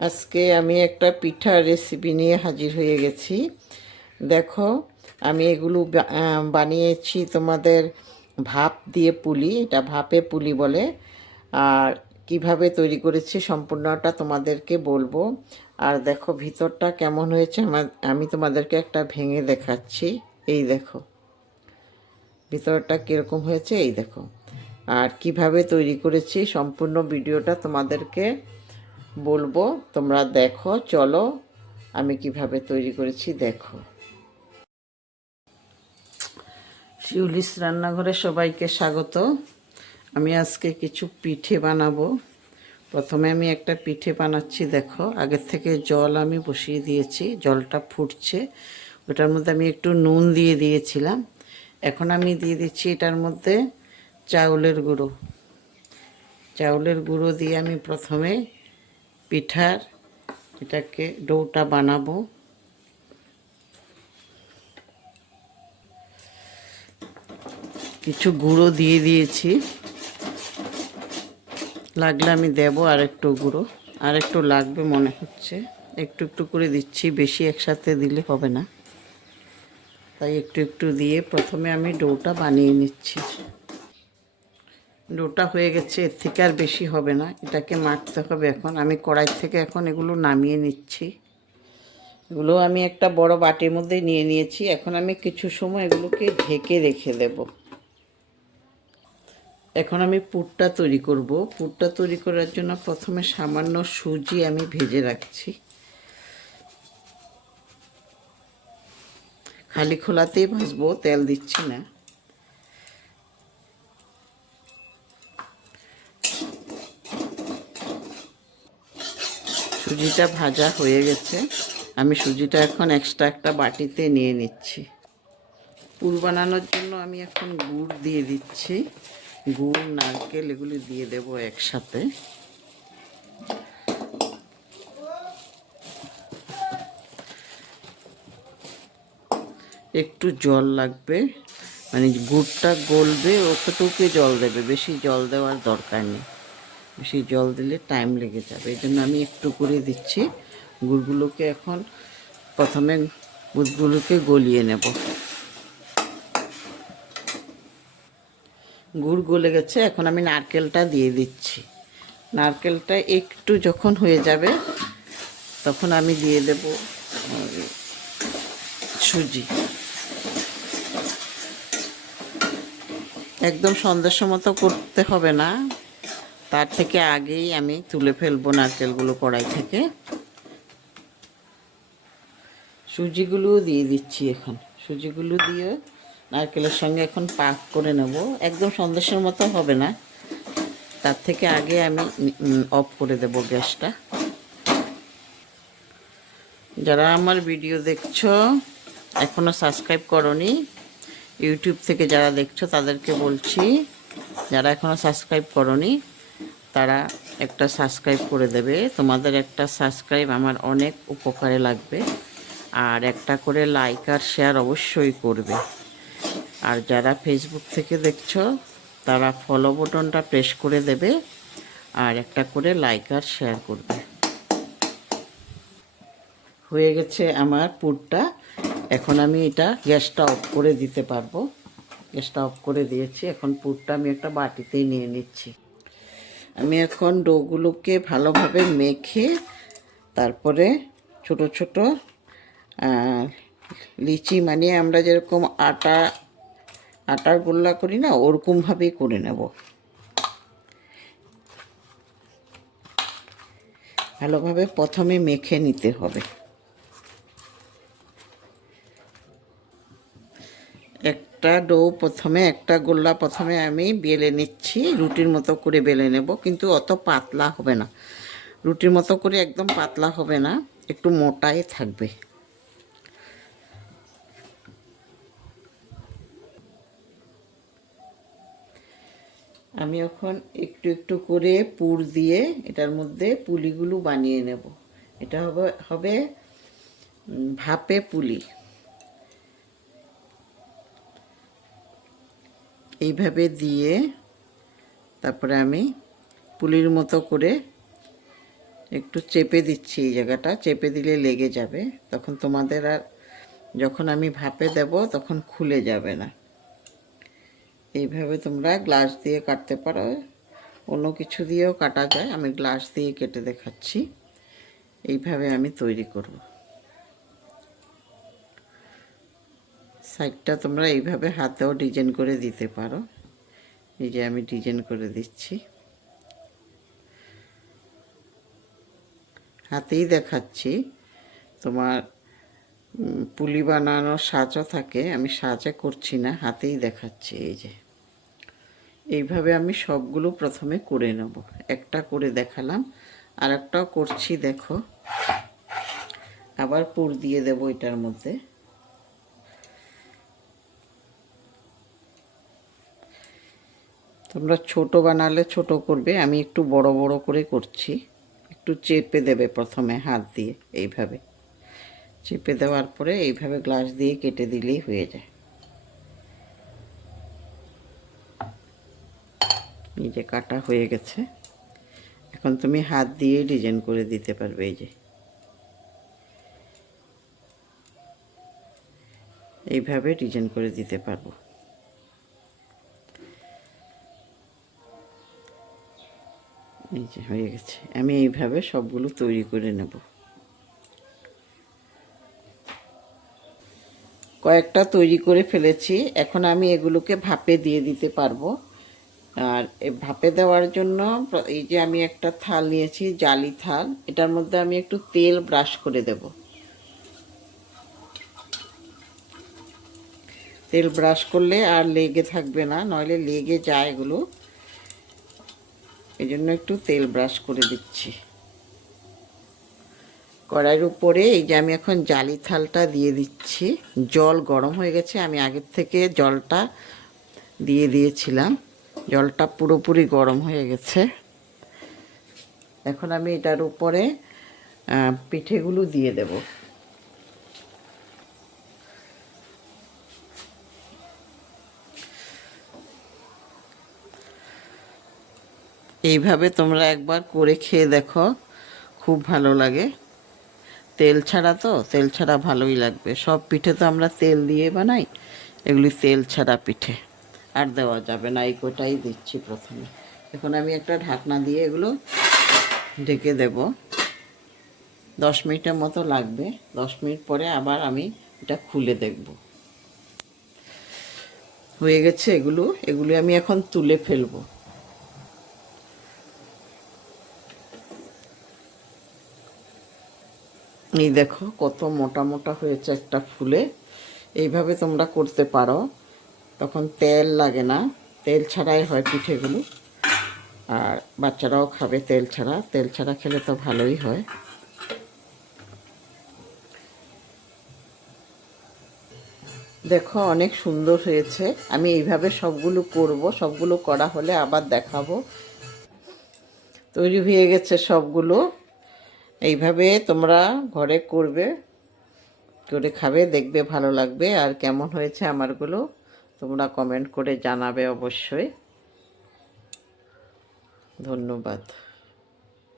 আজকে আমি একটা পিঠার রেসিপি নিয়ে হাজির হয়ে গেছি। দেখো, আমি এগুলো বানিয়েছি তোমাদের ভাপ দিয়ে পুলি, এটা ভাপে পুলি বলে। আর কিভাবে তৈরি করেছি সম্পূর্ণটা তোমাদেরকে বলবো। আর দেখো ভিতরটা কেমন হয়েছে, আমি তোমাদেরকে একটা ভেঙে দেখাচ্ছি। এই দেখো ভিতরটা কীরকম হয়েছে, এই দেখো। আর কিভাবে তৈরি করেছি সম্পূর্ণ ভিডিওটা তোমাদেরকে বলবো, তোমরা দেখো। চলো আমি কিভাবে তৈরি করেছি দেখো। শিউলিস রান্নাঘরে সবাইকে স্বাগত। আমি আজকে কিছু পিঠে বানাবো। প্রথমে আমি একটা পিঠে বানাচ্ছি। দেখো, আগের থেকে জল আমি বসিয়ে দিয়েছি, জলটা ফুটছে। ওটার মধ্যে আমি একটু নুন দিয়ে দিয়েছিলাম। এখন আমি দিয়ে দিচ্ছি এটার মধ্যে চাউলের গুঁড়ো। চাউলের গুঁড়ো দিয়ে আমি প্রথমে পিঠার এটাকে ডোটা বানাবো। কিছু গুঁড়ো দিয়ে দিয়েছি, লাগলে আমি দেবো আর একটু গুঁড়ো, আর একটু লাগবে মনে হচ্ছে। একটু একটু করে দিচ্ছি, বেশি একসাথে দিলে হবে না, তাই একটু একটু দিয়ে প্রথমে আমি ডোটা বানিয়ে নিচ্ছি। ডোটা হয়ে গেছে, এর থেকে আর বেশি হবে না, এটাকে মাখতে হবে। এখন আমি কড়াই থেকে এখন এগুলো নামিয়ে নিচ্ছি। এগুলো আমি একটা বড় বাটির মধ্যে নিয়ে নিয়েছি। এখন আমি কিছু সময় এগুলোকে ঢেকে রেখে দেব। এখন আমি পুরটা তৈরি করব। পুরটা তৈরি করার জন্য প্রথমে সামান্য সুজি আমি ভেজে রাখছি। খালি খোলাতেই ভাজবো, তেল দিচ্ছি না। সুজিটা ভাজা হয়ে গেছে। আমি সুজিটা এখন এক্সট্রা একটা বাটিতে নিয়ে নিচ্ছি। পুর বানানোর জন্য আমি এখন গুড় দিয়ে দিচ্ছি। গুড়, নারকেল এগুলি দিয়ে দেব একসাথে। একটু জল লাগবে, মানে গুড়টা গলবে অতটুকু জল দেবে, বেশি জল দেওয়ার দরকার নেই। বেশি জল দিলে টাইম লেগে যাবে, এই জন্য আমি একটু করে দিচ্ছি। গুড়গুলোকে এখন প্রথমে গুড়গুলোকে গলিয়ে নেব। গুড় গলে গেছে, এখন আমি নারকেলটা দিয়ে দিচ্ছি। নারকেলটা একটু যখন হয়ে যাবে তখন আমি দিয়ে দেব সুজি। একদম সন্দেশের মতো করতে হবে না, তার থেকে আগেই আমি তুলে ফেলবো নারকেলগুলো কড়াই থেকে। সুজিগুলোও দিয়ে দিচ্ছি। এখন সুজিগুলো দিয়ে নারকেলের সঙ্গে এখন পাক করে নেব। একদম সন্দেশের মতো হবে না, তার থেকে আগে আমি অফ করে দেব গ্যাসটা। যারা আমার ভিডিও দেখছো এখনও সাবস্ক্রাইব করোনি, ইউটিউব থেকে যারা দেখছো তাদেরকে বলছি, যারা এখনও সাবস্ক্রাইব করোনি তারা একটা সাবস্ক্রাইব করে দেবে। তোমাদের একটা সাবস্ক্রাইব আমার অনেক উপকারে লাগবে। আর একটা করে লাইক আর শেয়ার অবশ্যই করবে। আর যারা ফেসবুক থেকে দেখছো তারা ফলো বাটনটা প্রেস করে দেবে আর একটা করে লাইক আর শেয়ার করবে। হয়ে গেছে আমার পুরটা। এখন আমি এটা গ্যাসটা অফ করে দিতে পারবো। গ্যাসটা অফ করে দিয়েছি। এখন পুরটা আমি একটা বাটিতেই নিয়ে নিচ্ছি। আমি এখন ডোগুলোকে ভালোভাবে মেখে তারপরে ছোট ছোট লিচি, মানে আমরা যেরকম আটার গোল্লা করি না, ওরকমভাবেই করে নেব। ভালোভাবে প্রথমে মেখে নিতে হবে। একটা ডো প্রথমে, একটা গোল্লা প্রথমে আমি বেলে নিচ্ছি। রুটির মতো করে বেলে নেব, কিন্তু অত পাতলা হবে না। রুটির মতো করে একদম পাতলা হবে না, একটু মোটাই থাকবে। আমি এখন একটু একটু করে পুর দিয়ে এটার মধ্যে পুলিগুলো বানিয়ে নেব। এটা হবে ভাপে পুলি। এইভাবে দিয়ে তারপরে আমি পুলির মতো করে একটু চেপে দিচ্ছি, এই জায়গাটা চেপে দিলে লেগে যাবে, তখন তোমাদের আর যখন আমি ভাপে দেব তখন খুলে যাবে না। এইভাবে তোমরা গ্লাস দিয়ে কাটতে পারো, অন্য কিছু দিয়েও কাটা যায়, আমি গ্লাস দিয়ে কেটে দেখাচ্ছি। এইভাবে আমি তৈরি করব। সাইডটা তোমরা এইভাবে হাতেও ডিজাইন করে দিতে পারো। এই যে আমি ডিজাইন করে দিচ্ছি, হাতেই দেখাচ্ছি। তোমার পুলি বানানোর সাজও থাকে, আমি সাজে করছি না, হাতেই দেখাচ্ছি। এই যে এইভাবে আমি সবগুলো প্রথমে করে নেব, একটা করে দেখালাম, আর একটাও করছি। দেখো, আবার পুর দিয়ে দেব এটার মধ্যে। তোমরা ছোট বানালে ছোট করবে, আমি একটু বড় বড় করে করছি। একটু চেপে দেবে প্রথমে হাত দিয়ে, এইভাবে চেপে দেওয়ার পরে এইভাবে গ্লাস দিয়ে কেটে দিলেই হয়ে যায়। এই যে কাটা হয়ে গেছে, এখন তুমি হাত দিয়ে ডিজাইন করে দিতে পারবে। এই যে এইভাবে ডিজাইন করে দিতে পারবো। এই যে হয়ে গেছে, আমি এইভাবে সবগুলো তৈরি করে নেব। কয়েকটা তৈরি করে ফেলেছি, এখন আমি এগুলোকে ভাপে দিয়ে দিতে পারবো। আর ভাপে দেওয়ার জন্য এই যে আমি একটা থাল নিয়েছি, জালি থাল, এটার মধ্যে আমি একটু তেল ব্রাশ করে দেব। তেল ব্রাশ করলে আর লেগে থাকবে না, নইলে লেগে যায় এগুলো, এই জন্য একটু তেল ব্রাশ করে দিচ্ছি। কড়াইয়ের উপরে এই যে আমি এখন জালি থালটা দিয়ে দিচ্ছি। জল গরম হয়ে গেছে, আমি আগের থেকে জলটা দিয়ে দিয়েছিলাম, জলটা পুরোপুরি গরম হয়ে গেছে। এখন আমি এটার উপরে পিঠেগুলো দিয়ে দেব। এইভাবে তোমরা একবার করে খেয়ে দেখো, খুব ভালো লাগে। তেল ছাড়া তো, তেল ছাড়া ভালোই লাগবে। সব পিঠে তো আমরা তেল দিয়ে বানাই, এগুলি তেল ছাড়া পিঠে, আর দেওয়া যাবে না। এই কটাই দিচ্ছি প্রথমে। এখন আমি একটা ঢাকনা দিয়ে এগুলো ঢেকে দেব। 10 মিনিটের মতো লাগবে। 10 মিনিট পরে আবার আমি এটা খুলে দেখব। হয়ে গেছে এগুলো আমি এখন তুলে ফেলবো। এই দেখো কত মোটা মোটা হয়েছে একটা ফুলে। এইভাবে তোমরা করতে পারো, তখন তেল লাগে না, তেল ছাড়াই হয় পিঠেগুলো। আর বাচ্চারাও খাবে তেল ছাড়া, তেল ছাড়া খেলে তো ভালোই হয়। দেখো অনেক সুন্দর হয়েছে। আমি এইভাবে সবগুলো করব, সবগুলো করা হলে আবার দেখাবো। তৈরি হয়ে গেছে সবগুলো। এইভাবে তোমরা ঘরে করবে, করে খাবে, দেখবে ভালো লাগবে। আর কেমন হয়েছে আমারগুলো তোমরা কমেন্ট করে জানাবে অবশ্যই। ধন্যবাদ।